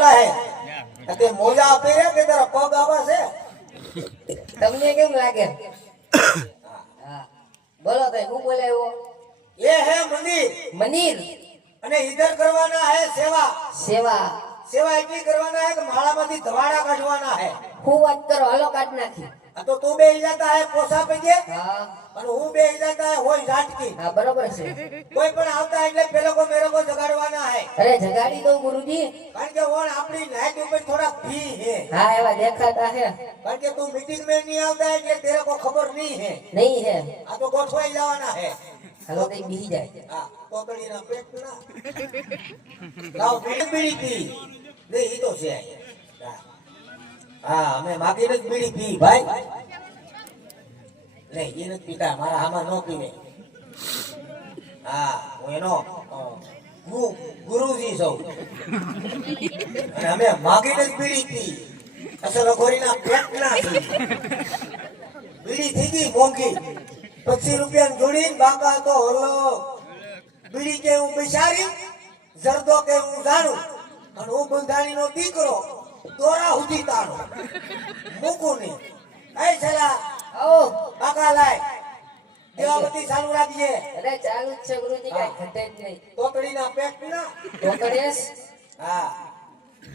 ફાટેલા હે. તે મોજા પહેરે કે તારા પગ આવા છે? તમને કેમ લાગે? બોલો ભાઈ હું બોલાવ્યો એ હે મંદિર. મંદિર? અને ઈધર કરવાના હે સેવા. સેવા. સેવા એટલી કરવાના હે કે માળામાંથી ધવાડા કાઢવાના હે. હું વાત કરો હલો કાઢ નાખી. તો તું બે ઇલાકા હે કોસા પજે હા. અને હું બે ઇલાકા હોય ઝાટકી. હા બરાબર છે. કોઈ પણ આવતા એટલે પેલો કો મેરો કો જગાડવાના હે. અરે જગાડી દો ગુરુજી. કારણ કે ઓણ આપણી લાઈટ ઉપર થોડા ભી હે. હા એવા દેખાતા હે. કારણ કે તું મીટિંગ મે નહીં આવતા એટલે તેરે કો ખબર નહીં હે. નહીં હે. આ તો ગોઠવાઈ જવાના હે. હલો કઈ બીહી જાય. હા કોકડી ના પેટ ના લાવ બીડી બીડી થી લે તો છે. હા. હા, અમે રૂપિયા જોડીને બાપા તો હલો. બીડી કે હું બિચારી જરદો કે હું જાણું અને હું બંધાણી નો દીકરો. દોરા ઉધી તાણો મૂકું નહીં. એ છેલા આવો બાકા લાય. ચાલુ રાખજે. અરે ચાલુ જ છે ગુરુજી કઈ ઘટે જ નહીં. તોતડીના પેટ ના હા.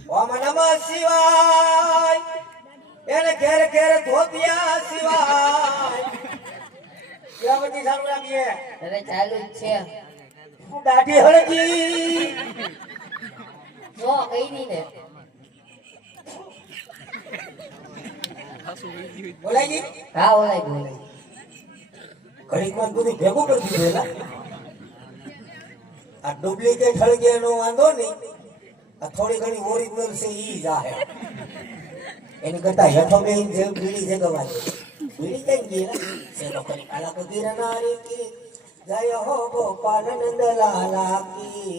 ઓમ નમઃ શિવાય. એને ઘેર ઘેર ધોતિયા શિવાય. દેવાબતી ચાલુ રાખજે. અરે ચાલુ જ છે. હું દાઢી હળગી. જો કઈ ની ને. બોલાય ગઈ હા ઘડીકમાં બધું ભેગું કરી દીધું એલા. આ ડુપ્લિકેટ વાંધો નહીં આ થોડી ઘણી ઓરિજિનલ છે ઈ જાહે. એની કરતા હેઠો બે જે બીડી છે ગવાય બીડી કઈ ગઈ ને? છે તો ખરી કાલા કબીર નારી કી જય હો ગોપાલ નંદ લાલા કી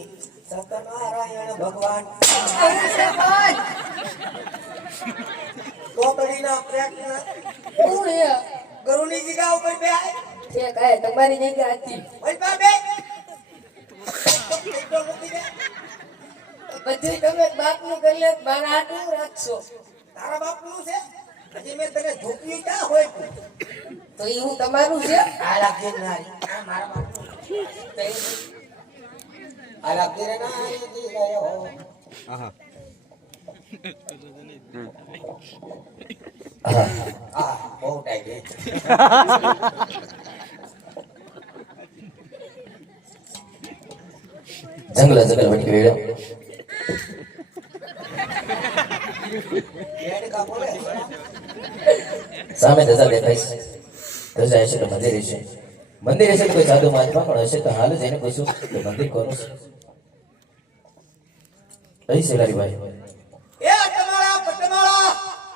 સતનારાયણ ભગવાન. હું ઉપર બે છે કાય તમારી જગ્યા હતી તમે બાપનું કરી લે મારા હાટું રાખશો તારા બાપનું છે હજી મેં ક્યાં હોય તો એ હું. તમારું છે જી ગયો. હા, બહુ ટાઈટ છે. જંગલ જંગલ વટી વેળો બેડ કા બોલે. સામે ધજા દેખાય છે ધજા હશે તો મંદિર હશે મંદિર હશે તો કોઈ સાધુ મહાત્મા પણ હશે તો હાલ જઈને પૂછું કે મંદિર કોનું છે અહીં શેલારી ભાઈ એ અટમાળા,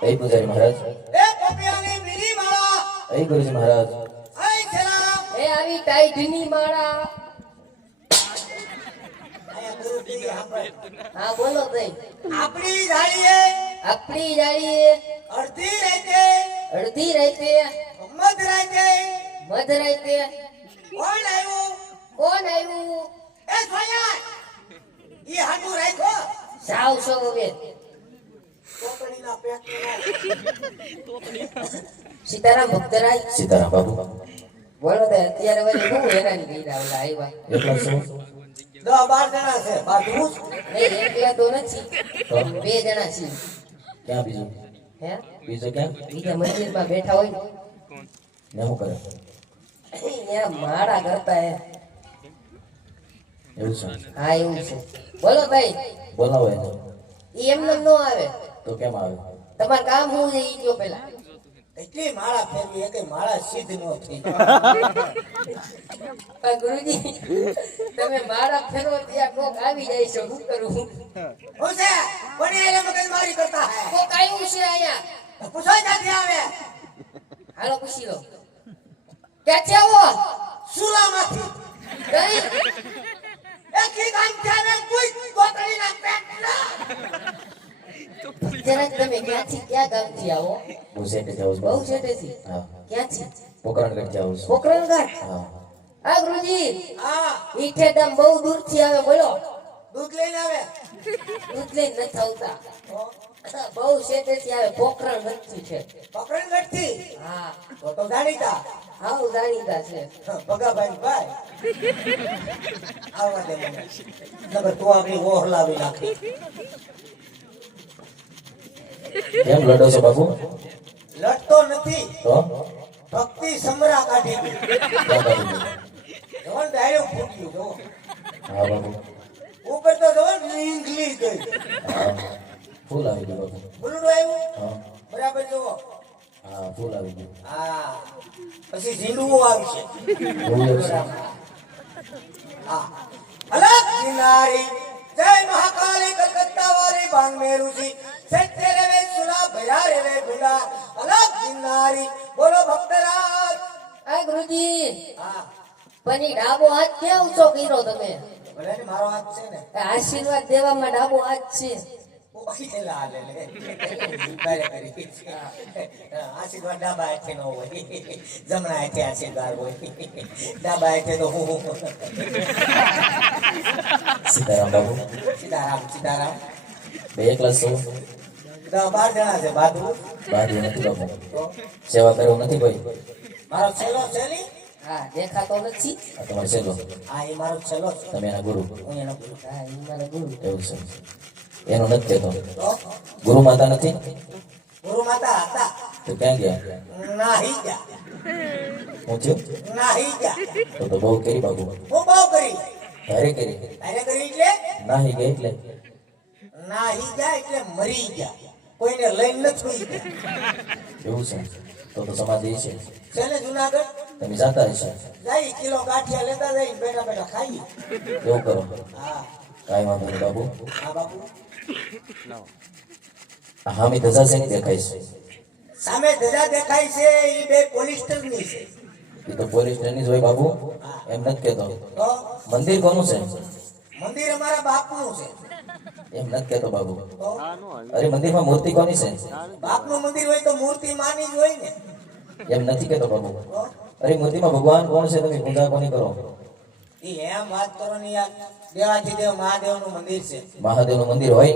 અહીં પૂજારી મહારાજ. એ પોપિયાની બીડી માળા, અહીં ગુરુજી મહારાજ. અહીં છેલા. એ આવી ટાઈટની માળા. અહીંયા ગુરુજી આપણે. હા બોલો ભાઈ આપણી જાળીએ આપણી જાળીએ અડધી રાતે અડધી રાતે મધ રાતે મધ રાતે કોણ આવ્યું? કોણ આવ્યું? એ સોયા ઈ હાટુ રાખ્યો. સાવ સો હવે સીતારામ ભક્તરાય સીતારામ બાબુ બોલો તે અત્યારે વળી હું હેરાન કરી ઓલા આવ્યા. એટલા શું દસ બાર જણા છે બાજુ નહીં એકલા તો નથી. બે જણા છીએ. ક્યાં બીજું? હે? બીજું ક્યાં? બીજા મંદિરમાં બેઠા હોય ને. શું કરે? અહીંયા માળા કરતા હે. એવું છે? હા એવું છે. બોલો ભાઈ. બોલાવો એમ એમને નો આવે. તો કેમ આવે તમારે કામ હું છે ઈ પેલા એટલી માળા ફેરવી કે માળા સિદ્ધ નો થઈ. ગુરુજી તમે માળા ફેરો ત્યાં કોક આવી જાય છે શું કરું? હું છે કોને એને મગજમારી કરતા હે? કોક આવ્યું છે અહીંયા. પૂછો ક્યાંથી આવે? હાલો પૂછી લો. ક્યાંથી આવો? સુલામાંથી ગઈ એ કી ગામ ચાલે કોઈ પેટના જરાક તમે ક્યાંથી ક્યાં ગામથી આવો? હું સેટે જાઉં છું. બહુ છેટેથી હા. ક્યાંથી? પોકરણગઢ જાઉં છું. પોકરણગઢ? હા. હા ગુરુજી. હા ઈઠેડામ બહુ દૂરથી આવે બોલો. દૂધ લઈને આવે? દૂધ લઈને નથી આવતા. બહુ શેઠેથી આવે પોખરણ નથી છે. નથી હા. તો તો જાણીતા. હાવ જાણીતા છે. ભગાભાઈ ભાઈ. આવવા દે મને. નકર તું આપણી ઓહ લાવી નાખી. કેમ લડો છો બાપુ લડતો નથી. તો? ભક્તિ સમરા કાઢી ગઈ જોન ડાયો ફૂટ્યું જો. હા બાપુ ઉપર તો જવાન લીંગલી ગઈ. ફૂલ આવી ગયો બાપુ ફૂલ આવ્યું? બરાબર જો. હા ફૂલ આવી ગયું. હા. પછી ઝીંડવું આવશે. હા. અલગ કિનારી. જય મહાકાળી કલકત્તા વાળી બાંગ મેરુજી ગુલા અલગ કિનારી બોલો ભક્તરાજ. આ ગુરુજી. હા. પણ ડાબો હાથ ક્યાં ઊંચો કર્યો તમે? ભલે ને મારો હાથ છે ને? આશીર્વાદ દેવામાં ડાબો હાથ છે. આશીર્વાદ ડાબા હાથે નો હોય. જમણા હાથે આશીર્વાદ હોય. ડાબા હાથે તો હું સીતારામ બાબુ. સીતારામ સીતારામ. બે દસ બાર જણા છે બહાદુર બાજુ નથી બાપુ તો સેવા કરવો નથી કોઈ. મારો છેલ્લો છેલ્લી હા દેખાતો નથી. આ તમારો છેલ્લો. હા એ મારો છેલ્લો તમે એના ગુરુ. હું એનો ગુરુ. હા ઈ મારા ગુરુ. એવું છે. એનું નથી કહેતો. ગુરુ માતા નથી? ગુરુ માતા હતા. તો ક્યાં ગયા? નાહી ગયા. હું થયું? નાહી ગયા. તો તો બહુ કરી બાપુ હું બહુ કરી. ભારે કરી. કરી એટલે? નાહી ગઈ એટલે? નાહી ગયા એટલે મરી ગયા. કોઈને લઈને નથી એવું છે? તો તો સમાજ છે છે. ને જુનાગઢ? તમે જાતા રહેશો. જાય કિલો ગાંઠિયા લેતા જાય બેઠા બેઠા ખાઈએ એવું કરો. હા. કાંઈ વાંધો નહીં બાપુ હા બાપુ હામી ધજા છે દેખાય છે? સામે ધજા દેખાય છે એ બે પોલિસ્ટરની છે. એ તો પોલીસની જ હોય બાપુ એમ નથી કેતો મંદિર કોનું છે? મંદિર અમારા બાપનું છે. એમ નથી કેતો બાબુ. અરે મંદિરમાં મૂર્તિ કોની છે? બાપનું મંદિર હોય તો મૂર્તિ માની જ હોય ને. એમ નથી કેતો બાબુ. અરે મૂર્તિમાં ભગવાન કોણ છે તમે પૂજા કોની કરો? ઈ એમ વાત કરો ને યાર દેવાજી દેવ મહાદેવનું મંદિર છે. મહાદેવનું મંદિર હોય?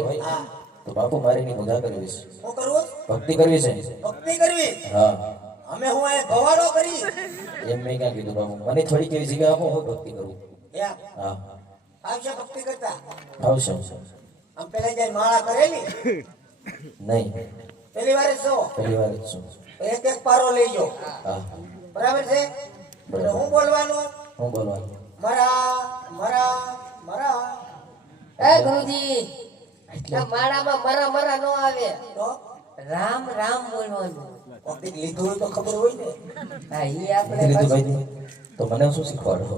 તો બાપુ મારે એની પૂજા કરવી છે. શું કરવું ભક્તિ કરવી છે? ભક્તિ કરવી? હા. અમે હું આ ભવાડો કરી. એમ મેં ક્યાં કીધું બાબુ? મને થોડીક એવી જગ્યા આપો હું ભક્તિ કરું. હા. આવશે ભક્તિ કરતા? આવશે. આમ પેલા જાય માળા કરેલી નહીં. વારે પહેલી વાર જ એક એક પારો લેજો બરાબર છે? એટલે હું બોલવાનું? હું બોલવાનું. મરા મરા મરા. એ ગુરુજી માળામાં મરા મરા નો આવે. તો? રામ રામ બોલવાનું. કોકથી લીધું હોય તો ખબર હોય ને. હા ઈ આપણે તો મને શું શીખવાડો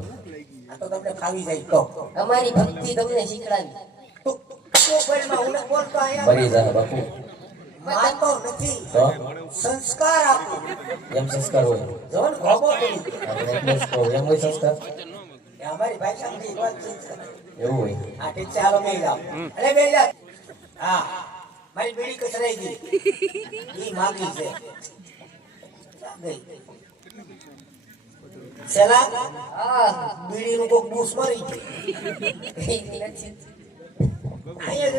આ તો તમને ખાવી જાય. તો. અમારી ભક્તિ તમને શીખડાવી. હું નથી મરી જાય બાપુ મારતો નથી તો સંસ્કાર આપો એમ સંસ્કાર હોય જવન ગોબો કરી આપણે એટલે એમ હોય સંસ્કાર અમારી ભાષામાં એક વાત છે એવું હોય આ ઠીક છે હાલો અરે બેસી હા મારી બીડી કચરાઈ ગઈ ઈ માગી છે ગઈ શેલા હા બીડીનું કોક બૂસ મારી ગયું. ભાઈ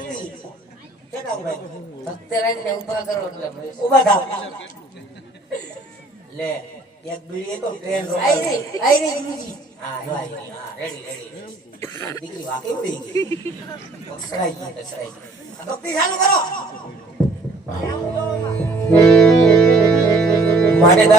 ભક્તરાજને ઊભા કરો એટલે ઊભા થાવ લે એક બીડી તો ટ્રેન આઈ રે આઈ રે ગુરુજી હા જો હા રેડી રેડી દીકરી વાકઈ ઉડી ગઈ સરાઈ ગઈ સરાઈ ગઈ ભક્તિ ચાલુ કરો માને તારી